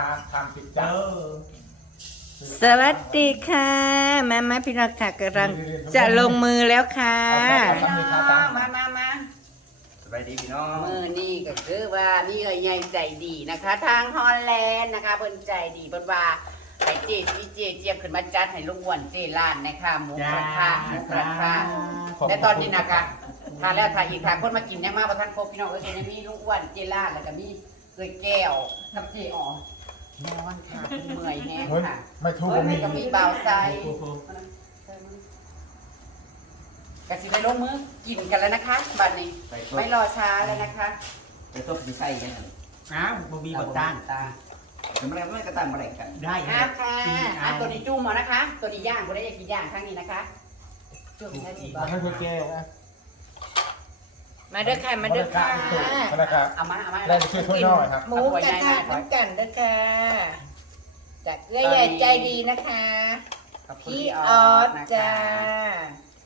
าทำติดเอจับอสวัสดีค่ะแม่แม่พี่น้องค่ะกำลังจะลงมือแล้วค่ะ มามามาสบายดีพี่น้องมือนี่ก็คือว่ามีเอ้ยใหญ่ใจดีนะคะ ทางฮอลแลนด์นะคะเพิ่นใจดีเพิ่นว่าให้เจซีเจเจี๊ยบขึ้นมาจัดให้ลุงอ้วนเจล้านนะคะหมูกระทะหมูกระทะและตอนนี้นะคะทานแล้วทานอีกค่ะคนมากินยังมาประทานครบพี่น้องเอ้ยยังมีลุงอ้วนเจล้านแล้วก็มีเอ้ยแก้วกับเจอ๋อ นอนค่ะเพิ่นเมื่อยแห้งเฮ้ยค่ะไม่ถูกเฮ้ยมีมันก็มีบ่าวไซโอ้โหกะสิไปลงมือกินกันแล้วนะคะบัดนี้ไปไม่รอช้าแล้วนะคะไปต้มดีไส้กันอ้าวบ่มีบ่ตั้งตาทำอะไรไม่กระตั้งอะไรกันได้อะค่ะอะตัวนี้จุ่มเอานะคะ ตัวนี้ย่างกูได้อยากกินย่างครั้งนี้นะคะจุ่มให้ดีบ่มาให้เพื่อแก้วนะ มาเด้อค่ะมาเด้อค่ะ นะครับเอามาเอามาได้ชื่อถ้วยน้อยครับ หมูกระทะน้ำกันเด้อค่ะจากเอื้อใหญ่ใจดีนะคะพี่ออสจ้า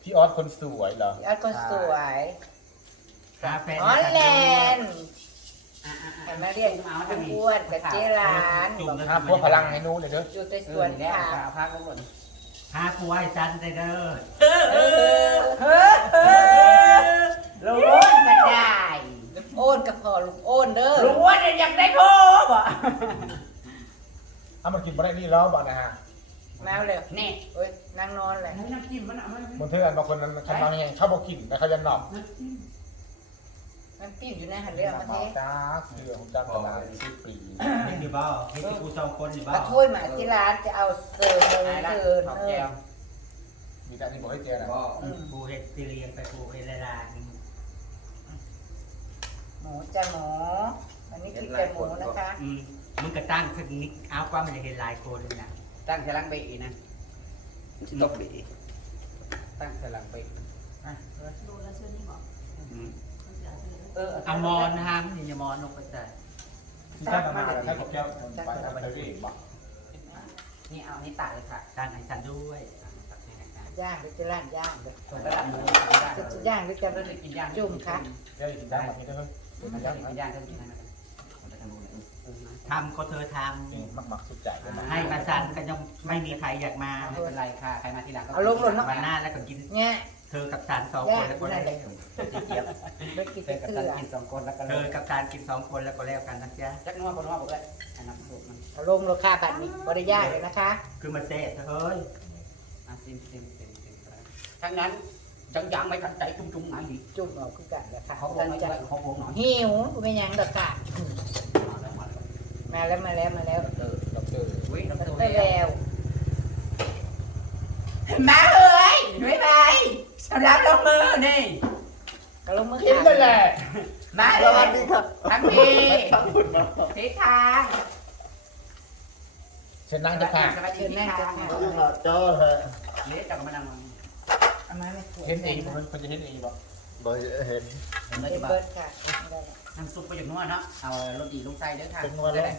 พี่ออสคนสวยเหรอ พี่ออสคนสวยกาแฟฮอลแลนด์อะอะหัอะนมาเรียกคุณอ้วนกับเจร้านห้ามพวกพลังให้นู้นเลยเด้ออยู่ในเอสวอนนี่แหละค่ะเอาพักลงหล่นหากูไว้จันได้เด้อเออ เออเฮ้ยเฮ้ยลุงอ้วนก็ได้โอนกับพ่อลูกโอนเด้อลุงอ้วนเนี่ยอยากได้พ่อบ่เอามากินบ่ได้นี่แล้วบ่นะฮะแมวเลยนี่เอ้ยนั่งนอนเลยน้ำจิ้มมันเอามาบางทีบางคนนั้นคันมาแห้งเขาบอกกินแต่เขายันหนอกมันปิ้งอยู่ในหันเรื่องมาเทจ้าเสือของจ้าตลาดสิบปีเห็นอยู่บ่เห็นกูสองคนอยู่บ่มาถ้วยมาที่ร้านจะเอาเสิร์ฟเลยได้ละเสิร์ฟขอบเอแก้อวมีแต่ที่บอกให้เจนะกูเห็ดตีเรียงไปกูเห็ดละลาย หมูจ้าหมูอันนี้คือแต่หมูนะคะอืมมึงกระตั้งสักนิดเอาความมันจะเห็นหลายคนเลยนะตั้งฉลังเบอีนะตกดีตั้งฉลังเบอะเออเอามอนนะฮะมันอย่ามอนลงไปใส่ที่ท่านมาแล้วท่านบอกแก้วไปทำไปเรื่อยบอกนี่เอานี่ตัดเลยค่ะตั้งให้ฉันด้วยตักให้นะย่างหรือจะร้านย่างเลยส่งระดับหมูจะจะย่างหรือจะเราจะกินย่างแก้วกินได้แบบนี้ได้ไหม กินย่างกินย่างเท่านี้นะทำก็เธอทนี่มักมักสุดใจเลยนะำให้มาสั่นก็ยังไม่มีใครอยากมาไม่เป็นไรค่ะใครมาทีหลังก็วันหน้าแล้วก็กินเนี่ยเธอกับสารสองคนแล้วก็แล้วเจี๊ยบไม่กินเป็แต่นกับเกลืตันอกินสองคนแล้วก็เธอกับสารกินสองคนแล้วก็แล้วกันนะจ๊ะจักนัวคนว่าบอกเลยอันนั้นสูตรมันเอาลงโลคาบัตรนี่บริย่างเลยนะคะ คือมาเซ่เฮ้ยอะซิมซิมซิมซิมทั้งนั้น จังยังไม่ทันใจจุ่มจุ่มไหนดิจุ่มออกคือกันแหละค่ะเขาบอกตั้งไม่ใจได้เขาบอกหน่อยหิวกูไม่ยังดอกค่ะมาแล้วมาแล้วมาแล้วมาแล้วเออดอกเตอร์อุ้ยเราตั้งตัวแต่แล้วแล้วมาเอ้ยไม่ไปสำหรับลงมือนี่ ก็ลงมือกินได้แหละมาเลยทั้งพี่พี่ทางเช่นนั่งจะขาดสบายดีพี่ทางเจ้าเถอะ เละจับมานั่ง เอามาไม่ขวดเห็นเองมันคนจะเห็นเองบอกบ่เห็นเลยเป็นจะเบิร์ดค่ะไม่ได้ละน้ำซุปไปอยู่นวดเนาะ เอารสดีลงใจเด้อค่ะเป็นนวลเลย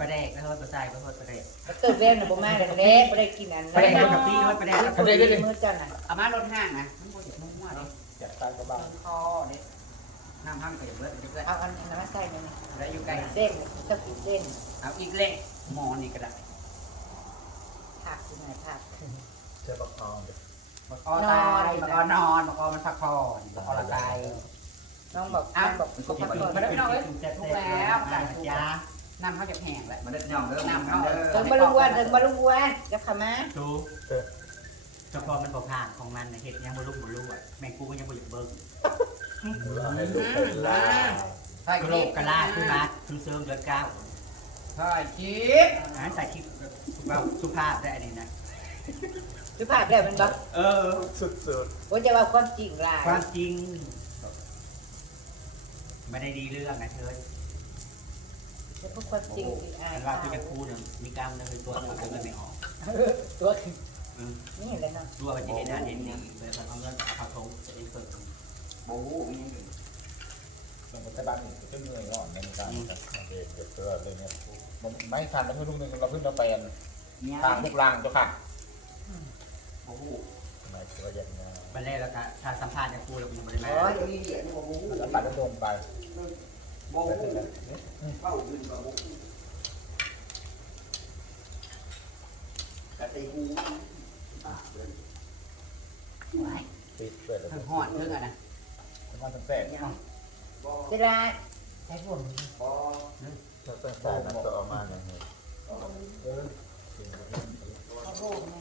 ประเด็กนะเฮ้ยประใส่ประเฮ้ยประเด็กแล้วตื่นเต้นนะผมมาเลยเด็กไม่ได้กินอันประนั้นเด็กกับพี่ด้วยประเด็กแล้วตัวมือจันอะเอามารถห้างนะมันบ่อยากมั่วเลยอยากตายก็บ้าคอเด็น้ำห้างไปเบิดเบิดเอาอันนั้นมาใส่ในนี้แล้วอยู่ใกล้เส้นสักเส้นเอาอีกเละหมอนี่ก็ได้ผักที่ไหนผักเชื่อบักทอง บักอตายบักอนอนบักอมันพักผ่อนบักอละตายน้องบอกน้องบอกปกติมันไม่ต้องเลยทุกแล้วจ้าน้ำเขาจะแห้งแหละมันได้ย่องเด้อน้ำเขาถึงบาลุงวันถึงบาลุงวันจะขามาดูเฉพาะมันบอกผ่านของมันเห็ดยังบรรลุบรรลุอะแมงกูก็ยังบรรลุเบิ้งให้ลูกเป็นลาใช่กระโหลกกระลาขึ้นมาคือเสริมเดือนเก้าใช่คิดอ่านใส่คลิปแบบสุภาพได้อันนี้นะ คือผักได้มันบอกเออสุดว่าจะว่าความจริงไรความจริง ไม่ได้ดีเรื่องนะเธอจะพูดความจริงอีกอายอันว่าคือจะพูดเนี่ยมีกรรมนะคือตัวเราจะเงินไม่ออกตัวนี่แหละเนาะตัวมันจะเห็นอันนี้นี่เลยทำเงินเขาทงจะได้เกิดโอ้โหยังไงๆส่วนคนใต้บ้านนี่จะเหนื่อยก่อนในการเด็กเด็กเกิดเลยเนี่ยไม่ทันแล้วเพื่อนลูกนึงเราเพิ่งเราแปลนเนี่ยทางลูกลางเจ้าค่ะ ฮู้มาช่ยงไงมันแรแล้วก็ถ้าสัมภาษณ์จะพูดแล้วกูไม่ได้มาโอ้ยเดี๋ยมีเดียนี่บ่ฮู้แล้วปัดแล้วโดนไปบูเข้ายืนบ่ฮู้กะตีฮู้ปากเพิ่ายปิดเปิดแล้วงหอดเพิ่งอะนะทั้งหอดทั้แฝงเวลาใช้พวงนี้ออกมาเลยเออ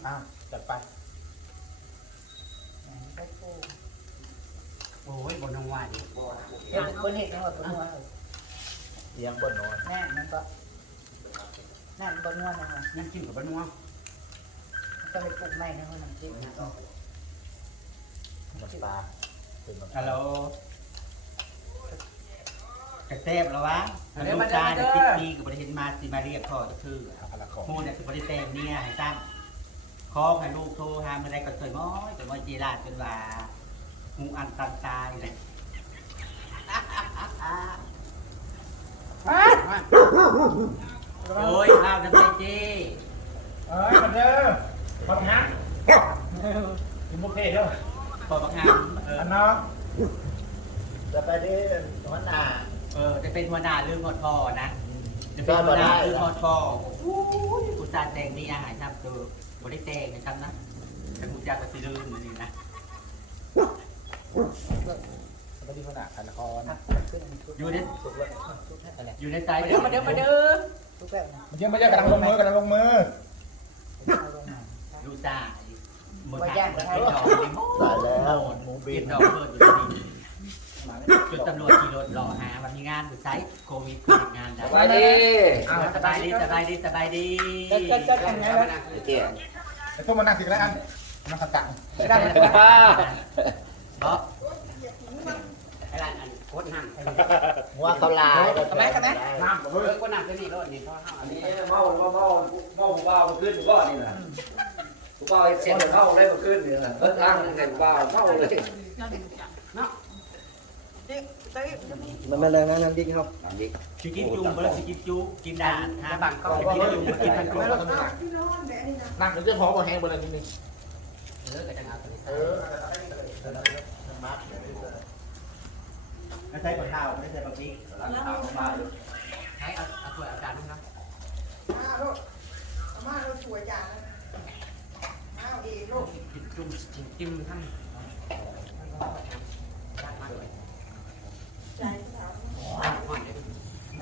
อจัดไป โอ้ยบนนงวาดิเดี๋ยวคนเห็นจังหวัดบนนัวเอียงบนนอนนั่นมันก็นั่นบนนัวนะคะน้ำจิ้มกับบนนัวก็ไปปลูกไม้ในห้องน้ำจิ้มมันปลาเป็นมันฮัลโหลกระเทบแล้ววะมันลูกชายเนี่ยสิบปีกับบริเห็นมาสิมาเรียกพ่อจะคือเอาอะไรของโมเนี่ยคือบริเตมเนี่ยให้ตั้ง คอให้ลูกโทรหาเมื่อไรก็เคยม้อยแต่ว่าเจราจนว่างูอันตันตายเลยโอ้ยข้าวน้ำใจเจเอ้ยมาเด้อมาฮักกินบุฟเฟ่ต์ด้วยพอประงามเอออันน้องจะไปที่หัวหน้าเออจะเป็นหัวหน้าเรื่องหมดพ่อนะจะเป็นหัวหน้าเรื่องหมดพ่อโอ้ยอุตส่าห์แต่งนี่อาหารครับคือ บริแต่งนะครับนะแต่กูจะกระตือรือร้นนี่นะไปที่หัวหน้าคันละครอยู่ในสุกแล้วสุกแล้วอยู่ในใจมาเด้อมาเด้อมาเด้อทุกแบบนะมันยังไม่ใช่กำลังลงมือกำลังลงมือเอาลงมาดูตาหมดทางแล้วให้ดอกดิตายแล้วหมูบิเก็นบดอกเบิดอยู่ดี จุดตำรวจขี่รถรอหาวันมีงานอยู่ไซต์โควิดโควิดงานได้สบายดีอ้าวสบายดีสบายดีสบายดีจะจะจะทำไงวะเจี๊ยไอ้พวกมันนั่งสิกันแล้วอันมันขัดตังได้ไหมบ๊อบไอ้ร้านอันโคตรห่างว่าเขาลายทำไมทำไมน้ำเฮ้ยก็น้ำเป็นนี่รถนี่เพราะอันนี้เมาเมาเมาเมาเมาขึ้นก็นี่นะกูเมาเสียงเมาได้มาขึ้นนี่นะเออทางไหนเมาเมาเลยมันมาเลยนะน้ำดิ้งครับน้ำดิชิคกี้จุ่มเบอร์ชิคกี้จุกินด่านฮะ บังก็กินจุ่มกินมันจุ่มนั่งเดี๋ยวจะพอบ่แห้งบนอะไรนิดนึงเออก็จะเอาตัวนี้เออมาร์คไม่ใช่ปลาข้าวไม่ใ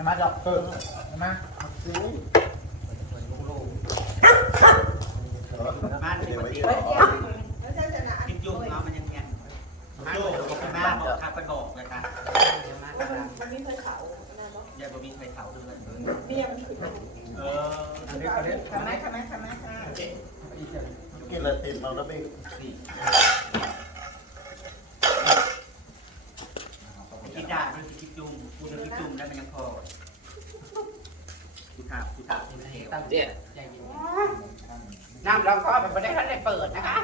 มาจอกเออมาซื้อบ้านเป็นปกติเฮ้ยเจ้าแล้วเจ้าจะหนาชิคจุ่มเอามันยังยังโจ้บอกกันมาบอกข้าไปบอกเลยค่ะมันไม่เคยเขานะบอกยายบ่มีใครเผาด้วยเบี้ยมันขึ้นเอออันนี้ทำไมทำไมทำไมทำไมกินเลยติดเราแล้วไป กินด่าด้วยชิคกี้จุ่มกูจะชิคจุ่มได้มันยังพอกูถามกูถามคุณเหว ตั้งเจี๊ยน้ำเราก็ไม่ได้ท่านได้เปิดนะคะ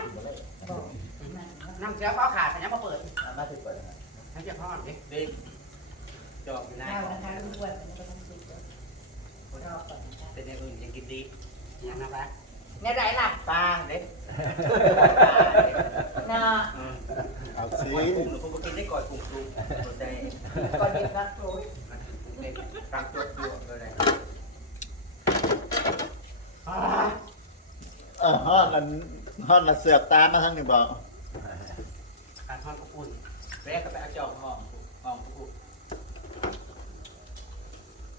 น้ำเสียข้อขาดแต่ยังมาเปิด มาถึงก่อน ให้เจ้าพ่อดิ เด็กจอบอยู่หน้าข้าวนะคะลูกวันมันก็ต้องสิบรอบก่อนแต่ในอื่นยังกินดียังนะปะในไรล่ะปลาเด็กเนาะเอาสิก่อยกุ้งหรือพวกกินได้ก่อยกุ้งกุ้งตัวใจก่อนเด็กรักโอ้ยเด็กรักตัวตัวเลยเออฮอดมันฮอดมันเสือกตามาทั้งนี่บอกการทอดอุ่นแรกก็ไปเอาจอกหอมหอมกุ๊ก เ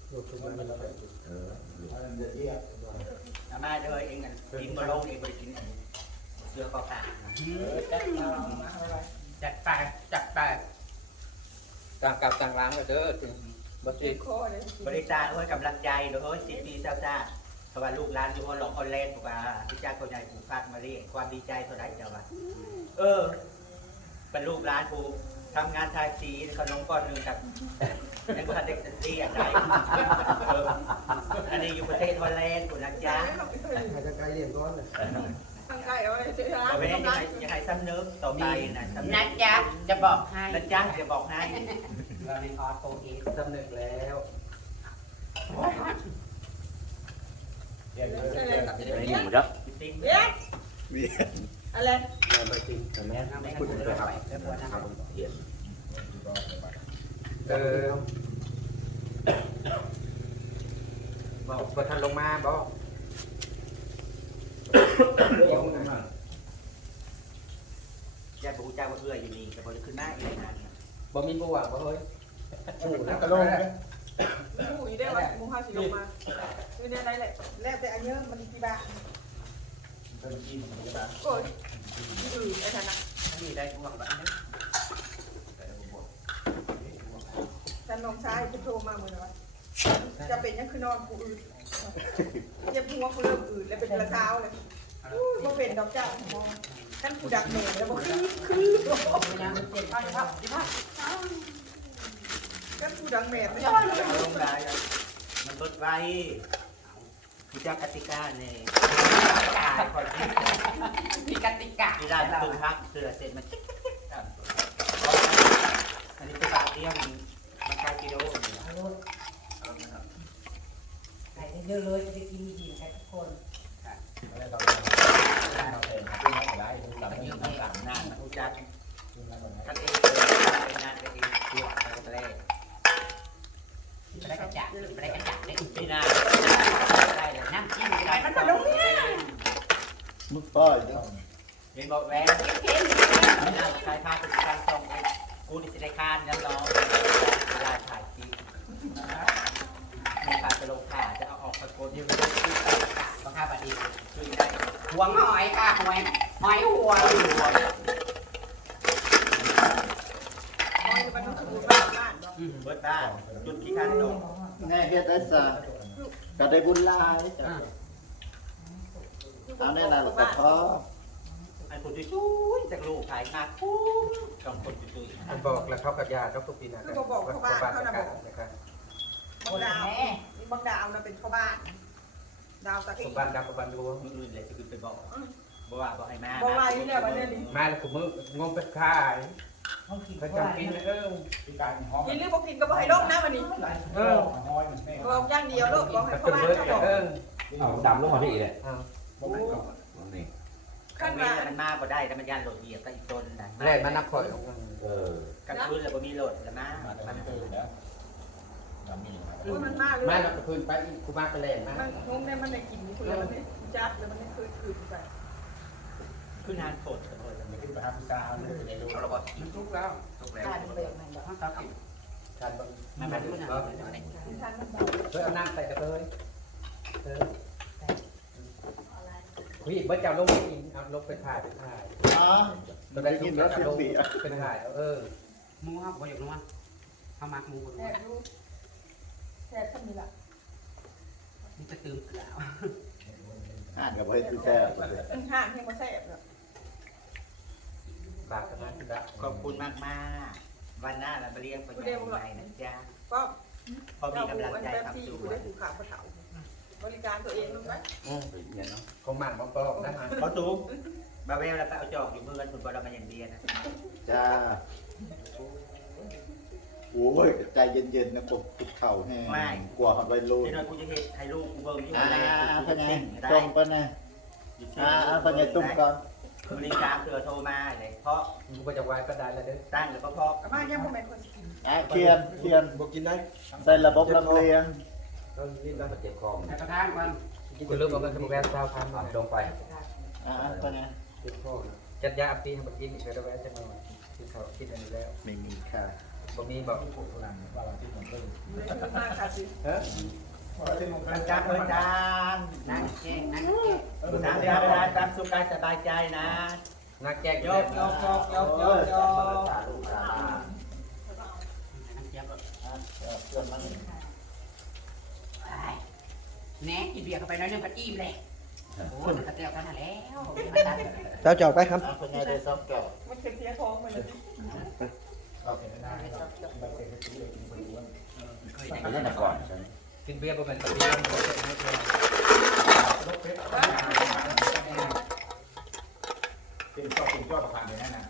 อามาเด้อเองกันกินบะลงเองไปกินเสือคอขาดจัดไปจัดไปต่างกับต่างล้างไปเด้อถึงบัตรข้อเลยบริจาคด้วยกำลังใจเด้วยสิบปีเจ้าจ้าเพราะว่าลูกหลานอยู่คนหลงคนเล่นบอกว่าพี่จ้าคนใหญ่ผูกพักมาเรียกความดีใจเท่าไรเจ้าว่าเออเป็นลูกหลานผูก ทำงานทายสีขนมก้อนหนึ่งกับในประเทศเรียกได้เอออันนี้อยู่ประเทศฮอลแลนด์คุณนะจ๊ะให้จะไกลเรียนก้อนเลยทางไกลเอาไว้เจ้าต่อไปนี้ยังไงยังไงซ้ำเนิบต่อไปนะซ้ำเนินับดจ๊ะจะบอกให้นะจ๊ะจะบอกให้เราในออโตอีสำนึกแล้วเรียกเลยไม่หนูแล้วติ๊งเบี้ยอะไรไปจริงแต่แม่ไม่คุณเลยครับแล้ว ปวดนะครับเออบอกประธานลงมาบอกญาติผู้จ้าว่าเอื้ออยู่นี่แต่พอขึ้นหน้าอีกนานเนี่ยบ่มีบ่หวังบ่เฮ้ยแล้วก็ลงเลยผู้อีได้ว่ามูห้าสิลงมาคือเนี่ยได้แหละแล้วแต่อันเยอะมันกี่บาท เพิ่มกินมันจะได้ยอื่นไอ้ท่านนะนี่ได้ห่วงแบบนี้ท่านน้องชายคุณโทรมาเมื่อวันจะเป็นยังคือนอนกูอื่นเจ็บหัวกูเริ่มอื่นแล้วเป็นกระเช้าเลยว่าเป็นดอกจ้าท่านกูดักเหนื่อยแล้วบอกคือคือท่านกูดักแม่ไม่ใช่เลงได้มันลดไว้ ผู้จ้ากติกาเนี่ยตายคนที่มีกติกาที่ร้านตึงพักเสือเสร็จมันอันนี้เป็นปลาเตี้ยมมันคากิโลนี่ใส่เยอะเลยจะได้กินดีๆกันทุกคนแล้วเราเราเองขึ้นมาได้ดูหลังมันไม่เยยือะนมาหลังกนานมันผู้จ้าขึ้นมาหมด กันเองเป็นงานกันเองตัวอะไร ไปได้กระจับไปได้กระจับได้ ปีหน้าได้เลย น้ำจิ้มอะไรมันก็ลงเนี่ย มึงป้อยเห็นบอกแวนไม่น่าใช้ผ้าเป็นการส่งเองกูนี่จะได้คานยันร้องเวลาถ่ายคลิปมีการไปลงขาจะเอาออกตะโกนยืนขึ้นไปกาบังคับอดีตขึ้นได้หัวหอยค่ะหอยหอยหัวมองมันต้องถูกบ้านบ้านเบิดบ้านจุดขี้คันลงแน่เฮ็ดได้ซะก็ได้บุญหลายจ้ะ เอาแน่นอนก็พออันคนที่ช่วยจากลูกขายมากปุ๊บสองคนช่วยมันบอกแล้วเขากับยาต้องทุกปีนะคือบอกเขาบ้านเขานะบอกนะครับบางดาวนี่บางดาวนะเป็นพ่อบ้าน ดาวตะสเกีมบัติดาวกับบันดูมืออื่นเลยจะขึ้นไปบอกบอกว่าบอกให้มาบอกว่าอยู่เนี่ยวันนี้มาแล้วกูมึงงงเป็ดขายต้องกินไปจับกินเลยเออที่การห้องกินหรือบอกกินก็บอกให้ลงนะวันนี้เออห้อยมันแม่บอกอย่างเดียวลูกบอกให้มันพ่อเป็นบ้านเบิร์ดเขาบอกเออเอาดำลงมาพี่เลย เอานี่กันเวลามันมาบ่ได้แต่มันยันโหลดเหยียบก็อีกตนนะแล่นมานับข่อยลงเออ กันคืนแล้วบ่มีโหลดแล้วมามาแต่มัมันนตื่นแล้วน้ำมีอุ้ยมันมากเลยมาแล้วก็คืนไปกูมาไปแล่นมามันงงได้มันได้กินคุณแล้วมันได้จัดแล้วมันได้คืนคืนไปคือนานโผล่กันเลยมันขึ้นไปหาพิซซ่าเลยในรูเอาละบ่มันทุกแล้วทุกแล้วทานเบรกมันบอกมันครับทานบางมันมันมันที่ทานมันเฮ้ยเอาน้ำใส่กระเทยเออ พี่เบิร์ดเจ้าลงไปกินเอาลงไปถ่ายไปถ่ายอ๋อมันได้กินแล้วเสียเสียเป็นถ่ายเออหมูครับบ่อยากนัวข้าวมักหมูแซ่บดูแซ่บทำนี่ละมันจะตื่นเกลืออ่านกับเฮ็ดที่แซ่บห่านให้มาแซ่บบาทกันนะที่ละขอบคุณมากมากวันหน้าเราไปเรียกคนใหญ่ใหญ่นะจ๊ะก็พอมีเรากำลังอันใจแบบทำที่สู่ บริการตัวเองรู้ไหมเนี่ยเนาะของหมันของปอกนะฮะพอสูงบาเวลแล้วไปเอาจอกอยู่เมื่อวันคุณบอลมาอย่างเดียนะจ้าโอ้ยใจเย็นๆนะปกคุกเข่าแห้งกลัวเขาไปรูดที่น้อยกูจะเห็นให้ลูกกูเบิ่งที่อ่าวันแรกกูเป็นไงสิ่งได้ตรงปะเนี่ยอ่าเป็นไงตุ้มก่อนบริการเธอโทรมาเลยเพราะกูไปจะวายก็ได้แล้วเด้อตั้งแล้วก็พอกลับบ้านยังพ่อแม่คนกินอ่าเคียนเคียนบอกกินได้ใส่ระบบลำเลียง ต้องรีบรับเจ็บคอมแต่กระทานก่อนกูเริ่มเอาเงินสมุนไพรเช้าพันมาลงไปอ่าเป็นไงเจ็บคอจัดยาอัปตีให้มันกินอีกแล้วแวะจังหน่อยกินเขากินอันนี้แล้วไม่มีค่ะบ่มีบอกปลูกพลังว่าเราที่มันตื่นเลยคือมากค่ะสิเฮ้ยว่าที่มันมันจ้างเลยจางนั่งแกงนั่งแกงน้ำยาเวลาตามสุขกายสบายใจนะนักแจ้งยกยกยกยกยกยกน้ำเจี๊ยบเพื่อนมัน แหน่กินเบียร์เข้าไปน้อยนึงก็อิ่มเลยโอ้ยกระเตียวกันแล้วเจ้าจอกไปครับเป็นไงได้ซอกแก้วมันเสียท้องไปเลยเราเห็นหน้าไม่เคยซื้อเลยกินคนอ้วนไปเล่นก่อนใช่ไหมกินเบียร์บ่เป็นตะเบียร์บ่เป็นไม่เป็นเป็นชอบเป็นชอบประพันธ์เลยนะนะ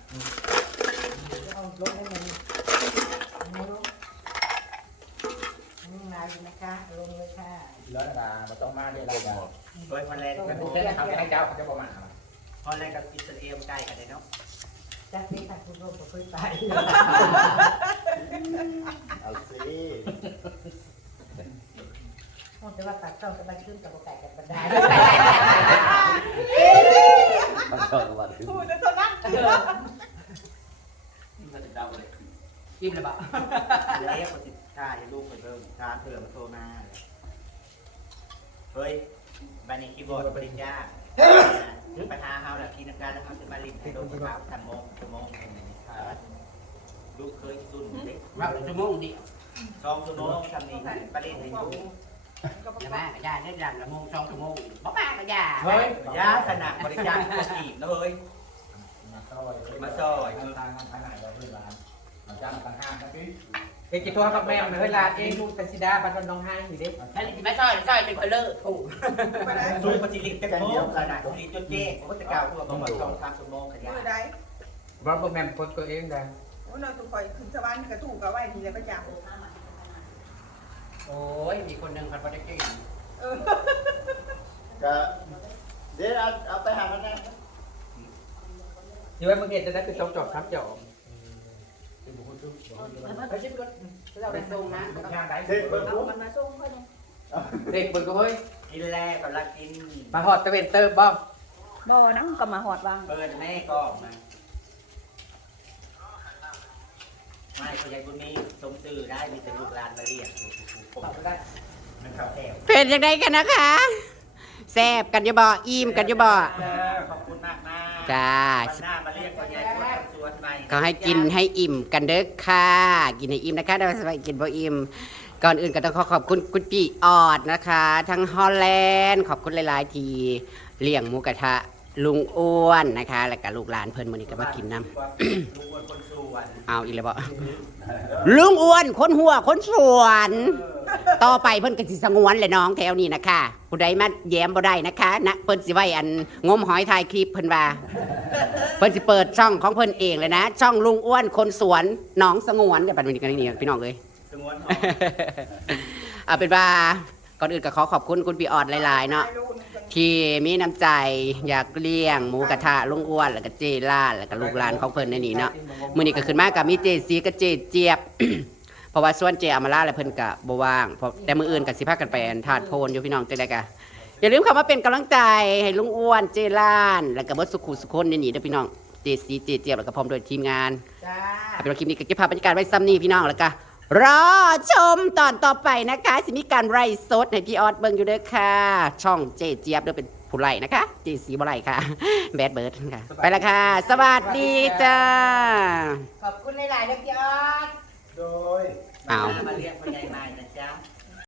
เอาลงให้มันลง นายนะคะ ลงเลยค่ะแล้วนะมันต้องมาได้ไรกันโดยฮอลแลนด์กับเล่นทำให้เจ้าเขาจะประมาณฮอลแลนด์กับอิสราเอลใกล้กันเลยเนาะจากนี้ทางคุณโรมก็เคยไปเอาสิแต่ว่าปากช่องกับบ้านขึ้นกับโอกาสกันบันไดเอ๊ะชอบวันขึ้นพูดแล้วเท่านั้นมันจะเดาเลย อิ่มเลยบ่เล็กกว่าสิท่าให้ลูกไปเริ่มทาเถื่อมาโทรมาเฮ้ยบันนี้คีย์บอร์ดปริญญาคือปัญหาเฮาแหละที่นักการแล้วเขาจะมาลิ้นให้ลูกเขาทำโมงชั่วโมงลูกเคยสุนเด็กว่าชั่วโมงดียวสองชั่วโมงทำนี่ปริญให้ลูกอย่ามาก็ย่าได้อย่างละโมงสองชั่วโมงบ่มาก็ย่าเฮ้ยยาสนะบริการพวกอีกนะเฮ้ยมาซอยมาซอยทางทางไหนเราเพื่อนร้าน เราจ้างต่างห้างนะพี่เด็กจะโทรกับแม่มันเวลาเองลูกตันสิดาบัดวันน้องห้างอยู่เด้ถ้าสิมาซอยซอยเป็นคนเลิกถูกมาได้สู้ปฏิลิตเต็มโมงขนาดปฏิลิตจนเจ๊ผมก็จะกล่าวว่าผมมาสองสามชั่วโมงขยันมือได้บอสแม่คนตัวเองได้โอ้ยนอนตุกคอยขึ้นสวรรค์กระถูกกับไว้ทีแล้วก็จับโอ้ยมีคนหนึงพันบ่ได้เก่งเออก็เดี๋ยวเอาเอาไปหามันนะที่ว่ามึงเห็นจะได้คือจอบจอบครับจอบเขาชิ มรถเราไปส่งนะงานไหนเด็กเบิ่งเอามันมาส่งค่อยเนี่ยเด็กมึงก็เฮ้ยกินแรกก็รักกิน มาหอดตะเวนเติมบ้องบ่นะก็มาหอดวางเปิดแม่ก็ออกมา ไม่คนใหญ่คนนี้สมตื่อได้มีแต่ลูกหลานมาเรียกผมมันเข้าแถวเป็นยังไงกันนะคะแซ่บกันอยู่บ่อิ่มกันอยู่บ่ขอบคุณมากนะจ้าวันหน้ามาเรียกคนใหญ่คน สวนใหม่ก็ให้กินให้อิ่มกันเด้อค่ะ กินให้อิ่มนะคะได้สบายกินบ่อิ่มก่อนอื่นก็ต้องขอขอบคุณคุณปีออดนะคะ ทั้งฮอลแลนด์ขอบคุณหลายๆ ทีเลี้ยงหมูกระทะลุงอ้วนนะคะ แล้วก็ลูกหลานเพิ่นมื้อนี้ก็มากินน้ำลูกคนคนสวนเอาอีกแล้วบ่ลุงอ้วนคนหัวคนสวน ต่อไปเพิ่นก็สิสงวนแหละน้องแถวนี้นะคะผู้ใดมาแย้มบ่ได้นะคะนะเพิ่นสิไว้อันงมหอยถ่ายคลิปเพิ่นว่า เพิ่นสิเปิดช่องของเพิ่นเองเลยนะ ช่องลุงอ้วนคนสวนหน้องสงวนเดี๋ยวปันนี้กันนี่พี่น้องเอ้ยสงวนหอมเอาเป็นว่าก่อนอื่นก็ขอขอบคุณคุณพี่ออดหลาย ๆ เนาะที่มีน้ำใจอยากเลี้ยงหมูกระทะลุงอ้วนแล้วก็เจล่าแล้วก็ลูกหลานของเพิ่นในนี้เนาะมื้อนี้ก็ขึ้นมากับมีเจซีกับเจเจี๊ยบเพราะว่าส่วนเจอมาลาและเพิ่นก็บ่ว่างเพราะแต่มื้ออื่นก็สิพากันไปอันทาดโพนอยู่พี่น้องจังได๋กะ อย่าลืมเข้ามาเป็นกำลังใจให้ลุงอ้วนเจล่าน แล้วก็เบิดสุขุสุคนในนี้เด้อพี่น้องเจซีเจเจี๊ยบแล้วก็พร้อมด้วยทีมงานจ้าเอาเป็นว่าคลิปนี้ก็เก็บภาพบรรยากาศไว้ซ้ำนี่พี่น้องแล้วก็รอชมตอนต่อไปนะคะสิมีการไล่สดให้พี่ออดเบิ่งอยู่เด้อค่ะ ช่องเจเจี๊ยบเด้อเป็นผู้ไล่นะคะ เจสีบ่ไล่ค่ะ แบดเบิร์ดค่ะ ไปละค่ะ สวัสดีจ้า ขอบคุณหลายๆเด้อพี่ออดโดย เอา มาเรียกคนใหญ่ใหม่